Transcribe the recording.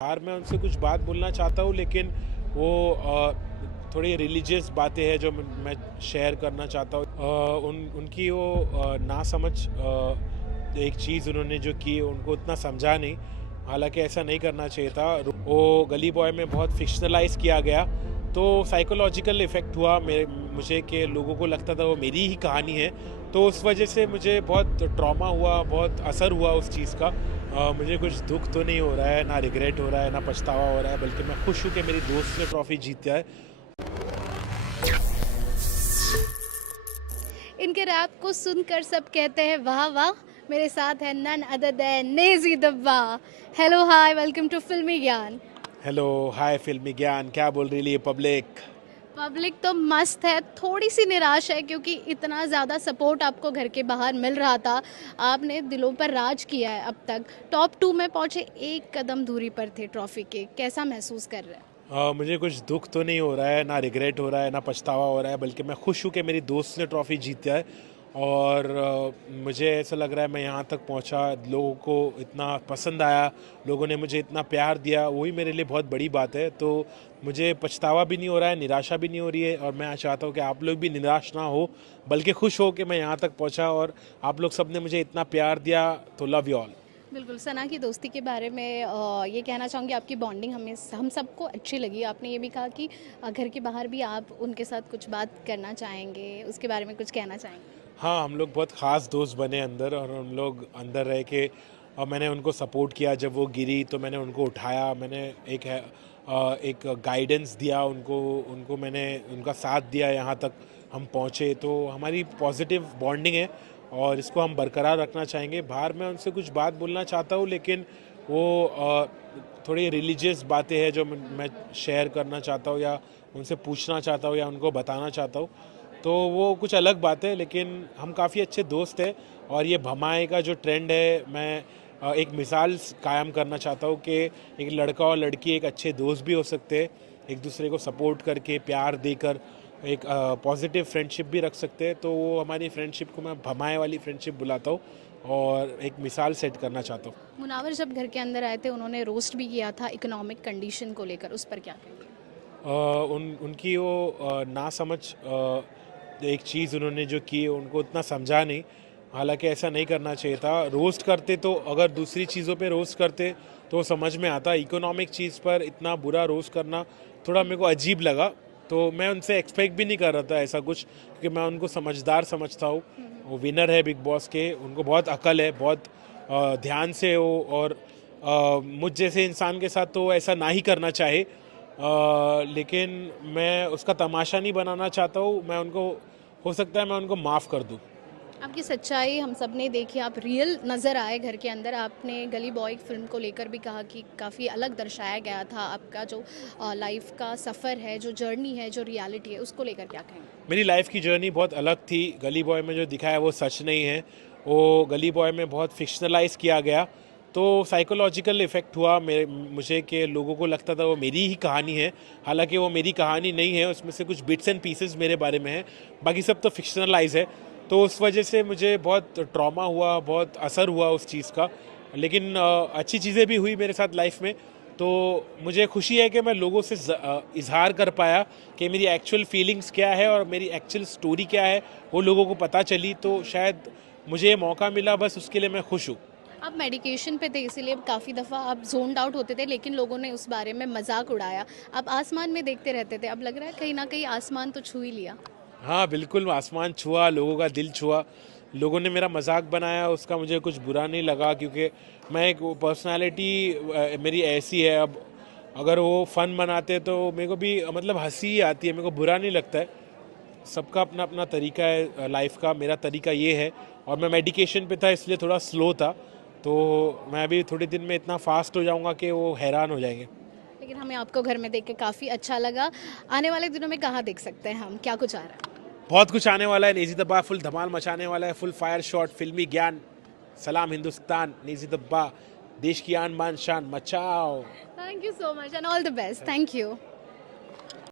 यार मैं उनसे कुछ बात बोलना चाहता हूँ, लेकिन वो थोड़ी रिलीजियस बातें हैं जो मैं शेयर करना चाहता हूँ। उनकी वो ना समझ एक चीज़ उन्होंने जो की उनको उतना समझा नहीं। हालांकि ऐसा नहीं करना चाहिए था। वो गली बॉय में बहुत फिक्शनलाइज किया गया, तो साइकोलॉजिकल इफ़ेक्ट हुआ मुझे कि लोगों को लगता था वो मेरी ही कहानी है। तो उस वजह से मुझे बहुत ट्रॉमा हुआ, बहुत असर हुआ उस चीज़ का। मुझे कुछ दुख तो नहीं हो रहा है, ना रिग्रेट हो रहा है, ना पछतावा हो रहा है, बल्कि मैं खुश हूँ कि मेरी दोस्त ने ट्रॉफी जीता है। इनके रैप को सुनकर सब कहते हैं वाह वाह। मेरे साथ है नन अदर देन नेजी दब्बा। Hello hi, welcome to Filmy Gyan. Hello hi फिल्मी ज्ञान, क्या बोल रही है पब्लिक? पब्लिक तो मस्त है, थोड़ी सी निराश है क्योंकि इतना ज़्यादा सपोर्ट आपको घर के बाहर मिल रहा था। आपने दिलों पर राज किया है, अब तक टॉप 2 में पहुंचे, एक कदम दूरी पर थे ट्रॉफी के। कैसा महसूस कर रहे हैं? मुझे कुछ दुख तो नहीं हो रहा है, ना रिग्रेट हो रहा है, ना पछतावा हो रहा है, बल्कि मैं खुश हूँ कि मेरी दोस्त ने ट्रॉफी जीता है। और मुझे ऐसा लग रहा है मैं यहाँ तक पहुँचा, लोगों को इतना पसंद आया, लोगों ने मुझे इतना प्यार दिया, वही मेरे लिए बहुत बड़ी बात है। तो मुझे पछतावा भी नहीं हो रहा है, निराशा भी नहीं हो रही है, और मैं चाहता हूँ कि आप लोग भी निराश ना हो, बल्कि खुश हो कि मैं यहाँ तक पहुँचा और आप लोग सब ने मुझे इतना प्यार दिया। तो लव यू ऑल। बिल्कुल, सना की दोस्ती के बारे में ये कहना चाहूँगी, आपकी बॉन्डिंग हमें हम सबको अच्छी लगी। आपने ये भी कहा कि घर के बाहर भी आप उनके साथ कुछ बात करना चाहेंगे, उसके बारे में कुछ कहना चाहेंगे? हाँ, हम लोग बहुत ख़ास दोस्त बने अंदर, और हम लोग अंदर रह के मैंने उनको सपोर्ट किया। जब वो गिरी तो मैंने उनको उठाया, मैंने एक गाइडेंस दिया उनको, मैंने उनका साथ दिया, यहाँ तक हम पहुँचे। तो हमारी पॉजिटिव बॉन्डिंग है और इसको हम बरकरार रखना चाहेंगे। बाहर मैं उनसे कुछ बात बोलना चाहता हूँ, लेकिन वो थोड़ी रिलीजियस बातें हैं जो मैं शेयर करना चाहता हूँ, या उनसे पूछना चाहता हूँ, या उनको बताना चाहता हूँ। तो वो कुछ अलग बात है, लेकिन हम काफ़ी अच्छे दोस्त हैं। और ये भमाए का जो ट्रेंड है, मैं एक मिसाल कायम करना चाहता हूँ कि एक लड़का और लड़की एक अच्छे दोस्त भी हो सकते हैं, एक दूसरे को सपोर्ट करके, प्यार देकर एक पॉजिटिव फ्रेंडशिप भी रख सकते हैं। तो वो हमारी फ्रेंडशिप को मैं भमाए वाली फ्रेंडशिप बुलाता हूँ और एक मिसाल सेट करना चाहता हूँ। मुनावर जब घर के अंदर आए थे, उन्होंने रोस्ट भी किया था इकोनॉमिक कंडीशन को लेकर, उस पर क्या कहेंगे? उनकी वो ना समझ एक चीज़ उन्होंने जो की उनको उतना समझा नहीं। हालांकि ऐसा नहीं करना चाहिए था। रोस्ट करते तो, अगर दूसरी चीज़ों पे रोस्ट करते तो समझ में आता। इकोनॉमिक चीज़ पर इतना बुरा रोस्ट करना थोड़ा मेरे को अजीब लगा। तो मैं उनसे एक्सपेक्ट भी नहीं कर रहा था ऐसा कुछ, क्योंकि मैं उनको समझदार समझता हूँ। वो विनर है बिग बॉस के, उनको बहुत अकल है, बहुत ध्यान से वो, और मुझ जैसे इंसान के साथ तो ऐसा ना ही करना चाहे। लेकिन मैं उसका तमाशा नहीं बनाना चाहता हूँ। मैं उनको, हो सकता है मैं उनको माफ़ कर दूँ। आपकी सच्चाई हम सब ने देखी, आप रियल नज़र आए घर के अंदर। आपने गली बॉय फिल्म को लेकर भी कहा कि काफ़ी अलग दर्शाया गया था। आपका जो लाइफ का सफ़र है, जो जर्नी है, जो रियलिटी है, उसको लेकर क्या कहेंगे? मेरी लाइफ की जर्नी बहुत अलग थी। गली बॉय में जो दिखाया वो सच नहीं है। वो गली बॉय में बहुत फिक्शनलाइज किया गया, तो साइकोलॉजिकल इफ़ेक्ट हुआ मुझे कि लोगों को लगता था वो मेरी ही कहानी है। हालांकि वो मेरी कहानी नहीं है, उसमें से कुछ बिट्स एंड पीसेस मेरे बारे में है, बाकी सब तो फिक्शनलाइज है। तो उस वजह से मुझे बहुत ट्रॉमा हुआ, बहुत असर हुआ उस चीज़ का। लेकिन अच्छी चीज़ें भी हुई मेरे साथ लाइफ में। तो मुझे खुशी है कि मैं लोगों से इजहार कर पाया कि मेरी एक्चुअल फीलिंग्स क्या है और मेरी एक्चुअल स्टोरी क्या है, वो लोगों को पता चली। तो शायद मुझे ये मौका मिला, बस उसके लिए मैं खुश हूँ। आप मेडिकेशन पे थे, इसीलिए काफ़ी दफ़ा आप जोन्ड आउट होते थे, लेकिन लोगों ने उस बारे में मजाक उड़ाया। आप आसमान में देखते रहते थे, अब लग रहा है कहीं ना कहीं आसमान तो छू ही लिया। हाँ बिल्कुल, आसमान छुआ, लोगों का दिल छुआ। लोगों ने मेरा मजाक बनाया, उसका मुझे कुछ बुरा नहीं लगा, क्योंकि मैं एक पर्सनालिटी मेरी ऐसी है। अब अगर वो फन बनाते तो मेरे को भी मतलब हंसी ही आती है, मेरे को बुरा नहीं लगता है। सबका अपना अपना तरीका है लाइफ का, मेरा तरीका ये है। और मैं मेडिकेशन पे था, इसलिए थोड़ा स्लो था। तो मैं अभी थोड़े दिन में इतना फास्ट हो जाऊंगा कि वो हैरान हो जाएंगे। लेकिन हमें आपको घर में देख के काफ़ी अच्छा लगा। आने वाले दिनों में कहाँ देख सकते हैं हम, क्या कुछ आ रहा है? बहुत कुछ आने वाला है। नेजी दब्बा फुल धमाल मचाने वाला है, फुल फायर शॉट, फिल्मी ज्ञान, सलाम हिंदुस्तान, नेजी दब्बा, देश की आन बान शान मचाओ। Thank you so much and all the best. Thank you.